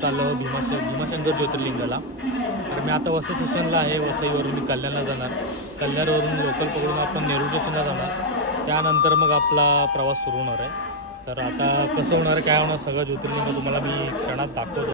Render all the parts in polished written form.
चाललो भीमाशंकर ज्योतिर्लिंगाला। तर मी आता वसई स्टेशनला आहे। वसईवरून मी कल्याणला जाणार, कल्याणवरून लोकल पकडून आपण नेरूळ स्टेशनला जाणार, त्यानंतर मग आपला प्रवास सुरू होणार आहे। तर आता कसं होणार काय होणार सगळं ज्योतिर्लिंग तुम्हाला मी क्षणात दाखवतो।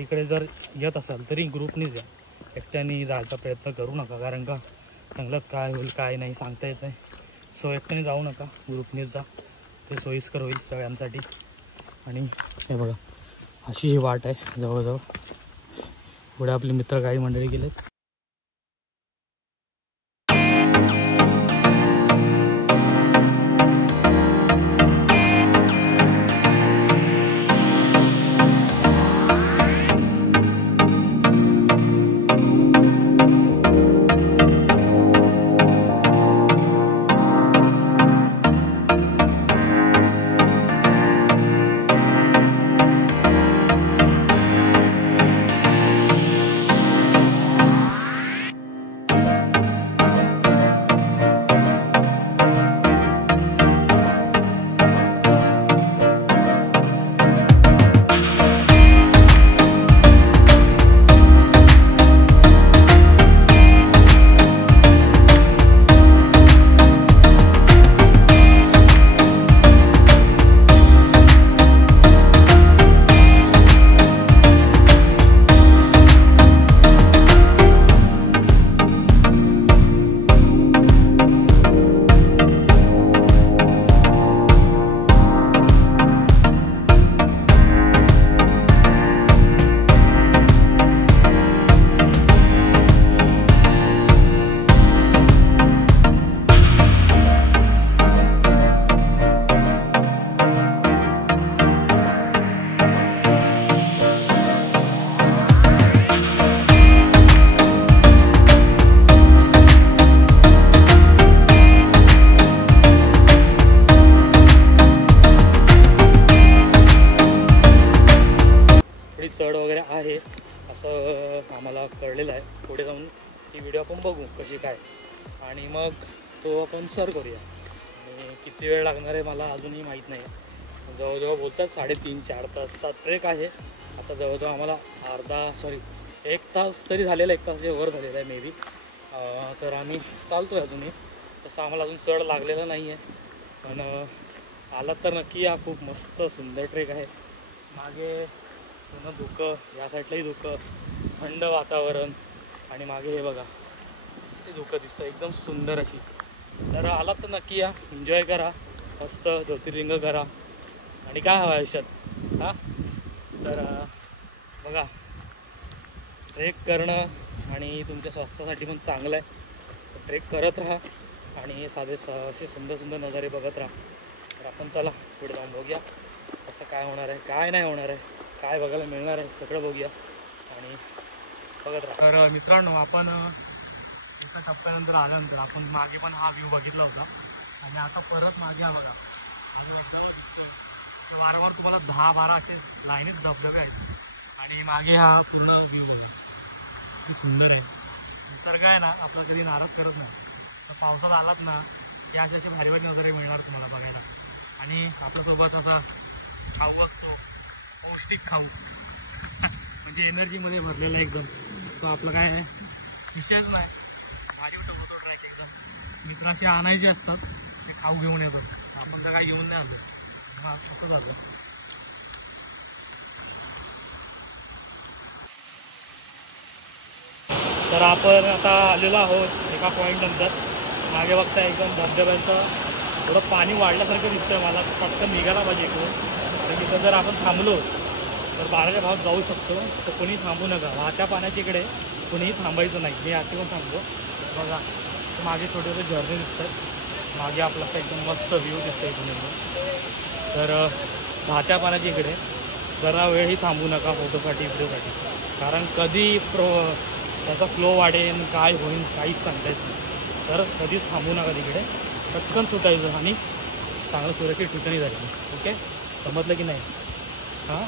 इकडे जर येत असाल तरी ग्रुपनीच या, एकट्याने जायचा प्रयत्न करू नका, कारण का चांगलं काय होईल काय नाही सांगता येत नाही। सो एकट्याने जाऊ नका, ग्रुपनीच जा, ते सोयीस्कर होईल सगळ्यांसाठी। आणि हे बघा अशी ही वाट आहे जवळजवळ, पुढे आपले मित्र काही मंडळी गेलेत। चढ वगैरे आहे असं आम्हाला कळलेलं आहे। पुढे जाऊन ती व्हिडिओ आपण बघू कशी काय, आणि मग तो आपण सर करूया। आणि किती वेळ लागणार आहे मला अजूनही माहीत नाही। जवळजवळ बोलतात 3.5-4 तासचा ट्रेक आहे। आता जवळजवळ आम्हाला 1 तास तरी झालेला, 1 तासाच्या वर झालेला आहे मे बी। तर आम्ही चालतो आहे अजूनही, तसं आम्हाला अजून चढ लागलेलं नाही आहे, पण आलात तर नक्की या। खूप मस्त सुंदर ट्रेक आहे। मागे पूर्ण धुकं, या साईडलाही धुकं, थंड वातावरण, आणि मागे हे बघा ते धुकं दिसतं एकदम सुंदर अशी। तर आलात तर नक्की या, एन्जॉय करा। मस्त ज्योतिर्लिंग करा आणि काय हवं आयुष्यात हां. तर बघा, ट्रेक करणं आणि तुमच्या स्वास्थ्यासाठी पण चांगलं आहे. ट्रेक करत राहा आणि साधे असे सुंदर सुंदर नजारे बघत राहा. तर आपण चला पुढे जाऊन बघूया असं काय होणार आहे, काय नाही होणार आहे, काय बघायला मिळणार आहे, सगळं बघूया आणि बघत राहा. तर मित्रांनो, आपण एका टप्प्यानंतर आल्यानंतर आपण मागे पण हा व्ह्यू बघितला होता आणि आता परत मागे हा बघा वारंवार तुम्हाला 10-12 असे लाईनीत धबधबे आहेत आणि मागे हा पूर्ण व्ह्यू बघा किती सुंदर आहे. निसर्ग आहे ना आपला कधी नाराज करत नाही. तर पावसात आलात ना या असे भारी भारी नजरे मिळणार तुम्हाला बघायला. आणि आपल्यासोबत असा खाऊ असतो, पौष्टिक खाऊ म्हणजे एनर्जीमध्ये भरलेला एकदम. तो आपलं काय आहे विषयच नाही. माझी टोमॅटो ट्रॅक एकदम मित्राशी आणायचे असतात ते खाऊ घेऊन येतो. आपण तर काय घेऊन नाही आलो. हां असं झालं. तर आपण आता आलेलो आहोत एका पॉईंट नंतर. मागे बघता एकदम धबधब्यांचं थोडं पाणी वाढल्यासारखं दिसतंय मला. पटकन निघायला पाहिजे इकडून. तर तिथं जर आपण थांबलो तर बाराच्या भावात जाऊ शकतो. तर कोणी थांबू नका. वाहत्या पाण्याच्या इकडे कोणीही थांबायचं नाही. मी आधी पण थांबलो. बघा मागे छोटे छोटे झरणे दिसतात. मागे आपला एकदम मस्त व्ह्यू दिसतं इथून एकदम. तर वाहत्या पाण्याच्या इकडे जरा वेळही थांबू नका फोटोसाठी व्हिडिओसाठी. कारण कधी त्याचा फ्लो वाढेल काय होईल काहीच सांगता येत नाही. तर कधीच थांबू नका तिकडे. पटकन सुटायचं आणि चांगलं सुरक्षित ठिकाणी जायचं. ओके, समजलं की नाही? हां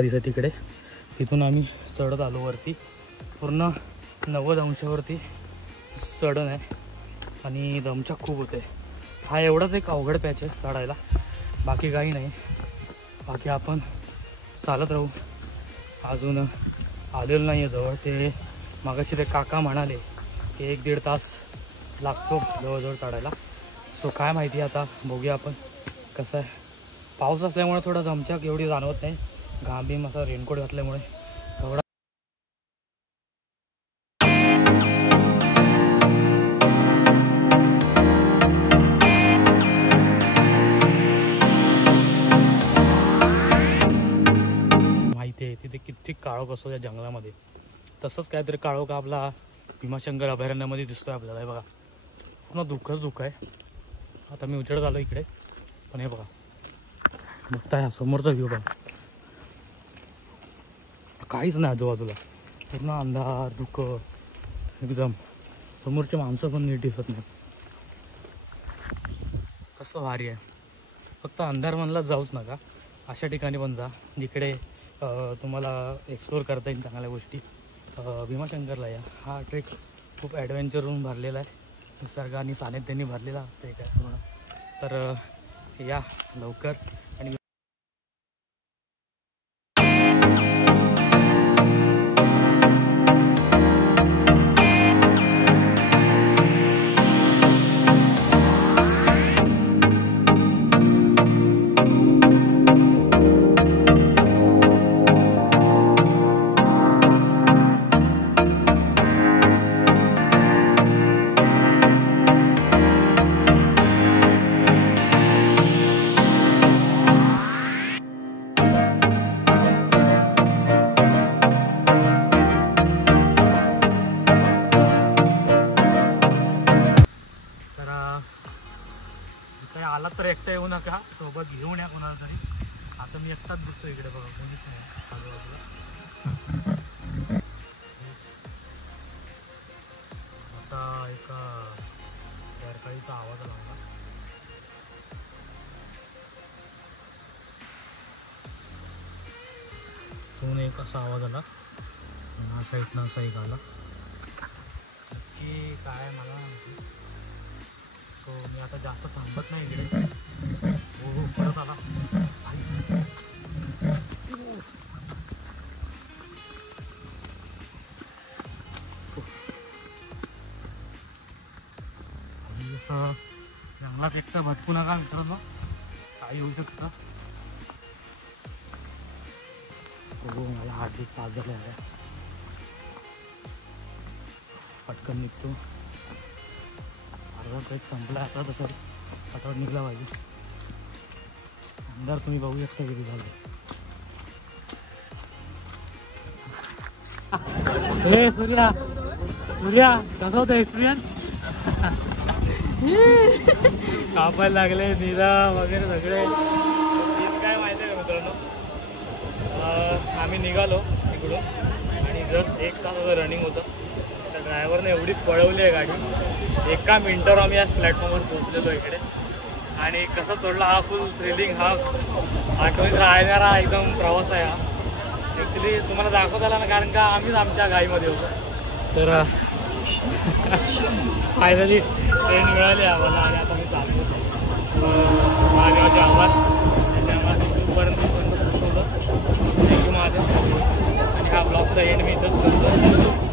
दिसत तिकडे. तिथून आम्ही चढत आलो वरती. पूर्ण 90 अंशावरती चढण आहे आणि दमछाक खूप होते. हा एवढाच एक अवघड पॅच आहे चढायला, बाकी काही नाही. बाकी आपण चालत राहू. अजून आलेलं नाही आहे जवळ. ते मागाशी ते काका म्हणाले की 1-1.5 तास लागतो जवळजवळ चढायला. सो काय माहिती आता बघूया आपण कसं आहे. पाऊस असल्यामुळे थोडं दमछाक एवढी जाणवत नाही. घाम बीम असा रेनकोट घातल्यामुळे थोडा माहिती आहे तिथे किती काळोख असतो त्या जंगलामध्ये. तसंच काहीतरी काळोख आपला भीमाशंकर अभयारण्यामध्ये दिसतोय आपल्याला. हे बघा पूर्ण दुःखच दुःख आहे. आता मी उजेड झालो इकडे, पण हे बघा बघताय समोरचा व्ह्यू बघा. काहीच नाही आजूबाजूला. पूर्ण अंधार दुःख एकदम. समोरचे माणसं पण नीट दिसत नाही. कसं भारी आहे. फक्त अंधार म्हणला जाऊच नका. अशा ठिकाणी पण जा जिकडे तुम्हाला एक्सप्लोअर करता येईल चांगल्या गोष्टी. भीमाशंकरला या. हा ट्रेक खूप ॲडव्हेंचरहून भरलेला आहे. निसर्गाने सानिध्याने भरलेला ट्रेक आहे पूर्ण. तर या लवकर. आणि आला तर एकटा येऊ नका, सोबत घेऊन या कोणाला तरी. आता मी एकटाच दिसतो इकडे बघा, कोणीच नाही आजूबाजूला. आता एका बारकाईचा आवाज आला. असा आवाज आला, ह्या साईडनं असा एक आला, नक्की काय मला माहिती. सो मी आता जास्त थांबत नाही इकडे. हो परत आला. असं जंगलात एकटं भटकू नका मित्रांनो, काही होऊ शकतं. हो माझ्या हार्टबीट तास झाले आहे. पटकन निघतो. अर्धा ट्रेक संपला आता, तसं पटापट निघला पाहिजे. अंधार तुम्ही बघू शकता किती झालं. सूर्या सूर्या कसं होतं एक्सपिरियन्स? कापायला लागले निरा वगैरे सगळे. सीन काय माहिती आहे का मित्रांनो, आम्ही निघालो इकडून आणि जस्ट 1 तासाचं रनिंग होतं. त्या ड्रायव्हरने एवढी पळवली आहे गाडी, 1 मिनिटावर आम्ही या प्लॅटफॉर्मवर पोहोचलेलो इकडे. आणि कसं चढला हा फुल थ्रिलिंग, हा आठवणीत राहणारा एकदम प्रवास आहे हा. ॲक्च्युली तुम्हाला दाखवता आला ना, कारण का आम्हीच आमच्या गाडीमध्ये होतो. तर फायनली ट्रेन मिळाली आम्हाला आणि आता मी चालतो. महादेवाचे आभार, त्यांनी आम्हाला सिद्धूपर्यंत पोहोचवलं. थँक्यू महादेव. आणि हा ब्लॉगचा एंड मी इथंच करतो.